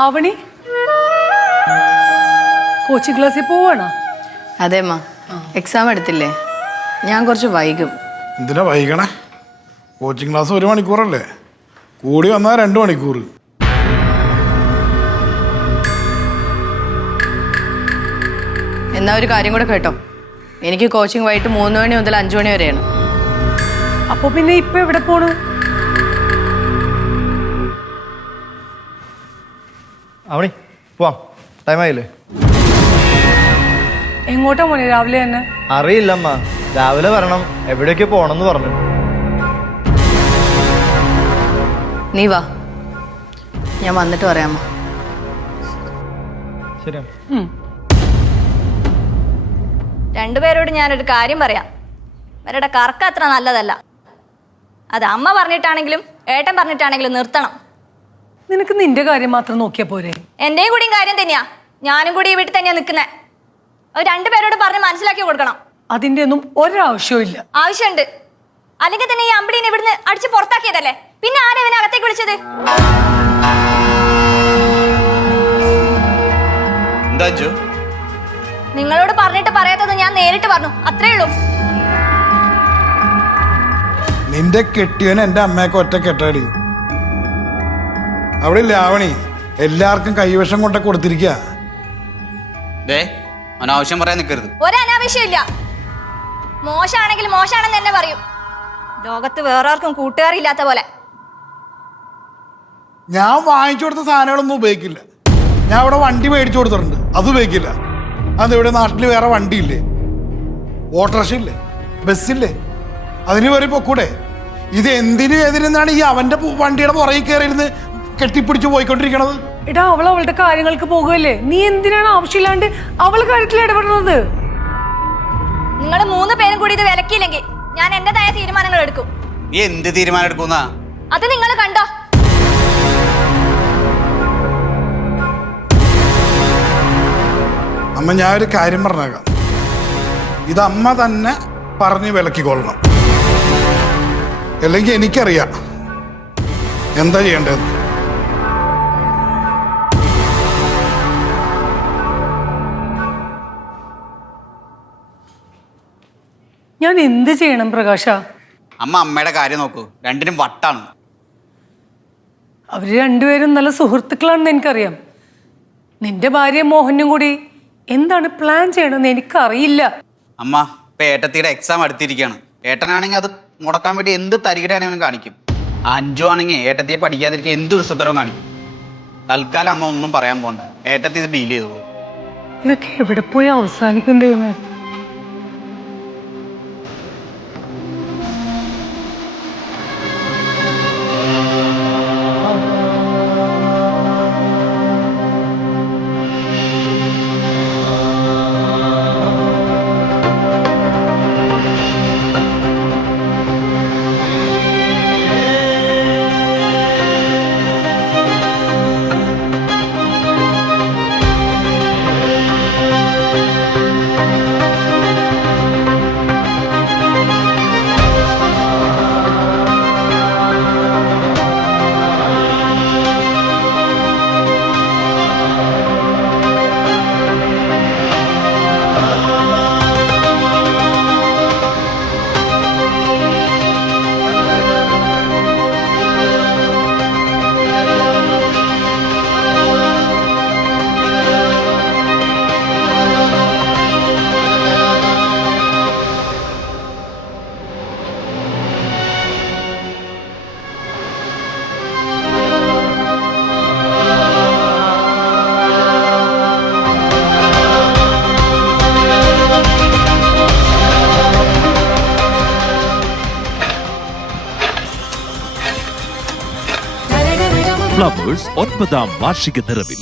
Avani coaching ക്ലാസ്സിൽ പോവാണോ? അതേമ്മ, exam എടുത്തില്ലേ, ഞാൻ കുറച്ച് വൈകും. എന്തിനാ വൈകണേ? കോച്ചിങ് ക്ലാസ് 1 മണിക്കൂറല്ലേ, കൂടി വന്നാൽ 2 മണിക്കൂർ. എന്നാ ഒരു കാര്യം കൂടെ കേട്ടോ, എനിക്ക് കോച്ചിങ് വൈകിട്ട് 3 മണി മുതൽ 5 മണി വരെയാണ്. അപ്പൊ പിന്നെ ഇപ്പൊ എവിടെ പോണു? അവണി പോവാം, ടൈം ആയില്ലേ? എങ്ങോട്ടാ മോനെ രാവിലെ തന്നെ? അറിയില്ലമ്മ, രാവിലെ വരണം, എവിടേക്ക് പോണെന്ന് പറഞ്ഞു. നീ വാ, ഞാൻ വന്നിട്ട് പറയാമ്മ. ശരി. രണ്ടുപേരോട് ഞാനൊരു കാര്യം പറയാം. ഇവരുടെ കറക്ക അത്ര നല്ലതല്ല. അത് അമ്മ പറഞ്ഞിട്ടാണെങ്കിലും ഏട്ടൻ പറഞ്ഞിട്ടാണെങ്കിലും നിർത്തണം. നിനക്ക് നിന്റെ കാര്യം മാത്രം നോക്കിയാ പോരെ? എന്റെയും കൂടിയും കാര്യം തന്നെയാ. ഞാനും കൂടി ഈ വീട്ടിൽ തന്നെയാ നിൽക്കുന്നത്. അത് രണ്ടുപേരോട് പറഞ്ഞ് മനസ്സിലാക്കി കൊടുക്കണം. അതിന്റെ ഒന്നും ഒരാവശ്യവും ഇല്ല. ആവശ്യമുണ്ട്. അല്ലെങ്കിൽ തന്നെ ഈ അമ്പിടീനെ ഇവിടുന്ന് അടിച്ച് പുറത്താക്കിയതല്ലേ, പിന്നെ ആരെ ഇവനെ അകത്തേക്ക് വിളിച്ചത്? നിങ്ങളോട് പറഞ്ഞിട്ട് പറയാത്തത് ഞാൻ നേരിട്ട് പറഞ്ഞു, അത്രേ ഉള്ളൂ. നിന്റെ കെട്ടിയവന് എൻ്റെ അമ്മയൊക്കെ ഒറ്റ കെട്ടാടി. അവിടെ ഇല്ല ആവണി, എല്ലാവർക്കും കൈവശം കൊണ്ട കൊടുത്തിരിക്കുക. അനാവശ്യം പറയാൻ നിൽക്കരുത്. ഒരനാവശ്യമില്ല. മോശമാണെങ്കിൽ മോശമാണെന്ന് തന്നെ പറയും. ലോകത്ത് വേറെ ആർക്കും കൂട്ടുകാരില്ലാത്ത പോലെ. ഞാൻ വാങ്ങിച്ചു കൊടുത്ത സാധനങ്ങളൊന്നും ഉപയോഗിക്കില്ല. ഞാൻ ഇവിടെ വണ്ടി മേടിച്ചു കൊടുത്തിട്ടുണ്ട്, അത് ഉപയോഗിക്കില്ല. അത് ഇവിടെ നാട്ടിൽ വേറെ വണ്ടിയില്ലേ, ഓട്ടോറിക്ഷ ഇല്ലേ, ബസ്സില്ലേ, അതിന് വരെ പൊക്കൂടെ? ഇത് എന്തിനും എതിരെന്നാണ് ഈ അവന്റെ വണ്ടിയുടെ പുറകിൽ കയറിയിരുന്ന് കെട്ടിപ്പിടിച്ച് പോയിക്കൊണ്ടിരിക്കണത്? എടാ, അവൾ അവളുടെ കാര്യങ്ങൾക്ക് പോകുകയല്ലേ, നീ എന്തിനാണ് ആവശ്യമില്ലാണ്ട് അവളെ കാര്യത്തിൽ ഇടപെടുന്നത്? നിങ്ങൾ 3 പേരും കൂടി ഇത് വിലക്കിയില്ലെങ്കിൽ ഞാൻ എന്റേതായ തീരുമാനങ്ങൾ എടുക്കും. നീ എന്ത് തീരുമാനം എടുക്കുന്ന? അത് നിങ്ങൾ കണ്ടോ? അമ്മ, ഞാൻ ഒരു കാര്യം പറഞ്ഞേക്കാം. ഇത് അമ്മ തന്നെ പറഞ്ഞ് വിലക്കിക്കൊള്ളണം, അല്ലെങ്കിൽ എനിക്കറിയാം എന്താ ചെയ്യേണ്ടതെന്ന്. ഞാൻ എന്ത് ചെയ്യണം പ്രകാശ? അമ്മ അമ്മയുടെ കാര്യം നോക്കൂ, രണ്ടിനും വട്ടാണ്. അവര് രണ്ടുപേരും നല്ല സുഹൃത്തുക്കളാണെന്ന് എനിക്കറിയാം. നിന്റെ ഭാര്യ മോഹനും കൂടി എന്താണ് പ്ലാൻ ചെയ്യണമെന്ന് എനിക്കറിയില്ല. അമ്മ, ഇപ്പൊ ഏട്ടത്തിയുടെ എക്സാം അടുത്തിരിക്കുകയാണ്. ഏട്ടനാണെങ്കിൽ അത് മുടക്കാൻ വേണ്ടി എന്ത് തരികിടാണെങ്കിലും കാണിക്കും. അഞ്ചു ആണെങ്കിൽ ഏട്ടത്തിയെ പഠിക്കാതിരിക്കുക എന്ത് ദുഷ്ടത്തരവും കാണിക്കും. തൽക്കാലം അമ്മ ഒന്നും പറയാൻ പോണ്ട, ഏട്ടത്തി ഇത് ഡീൽ ചെയ്തു. ഇതൊക്കെ എവിടെ പോയി അവസാനിക്കും ദൈവമേ? ഫ്ലവേഴ്സ് 9ാം വാർഷിക നിറവിൽ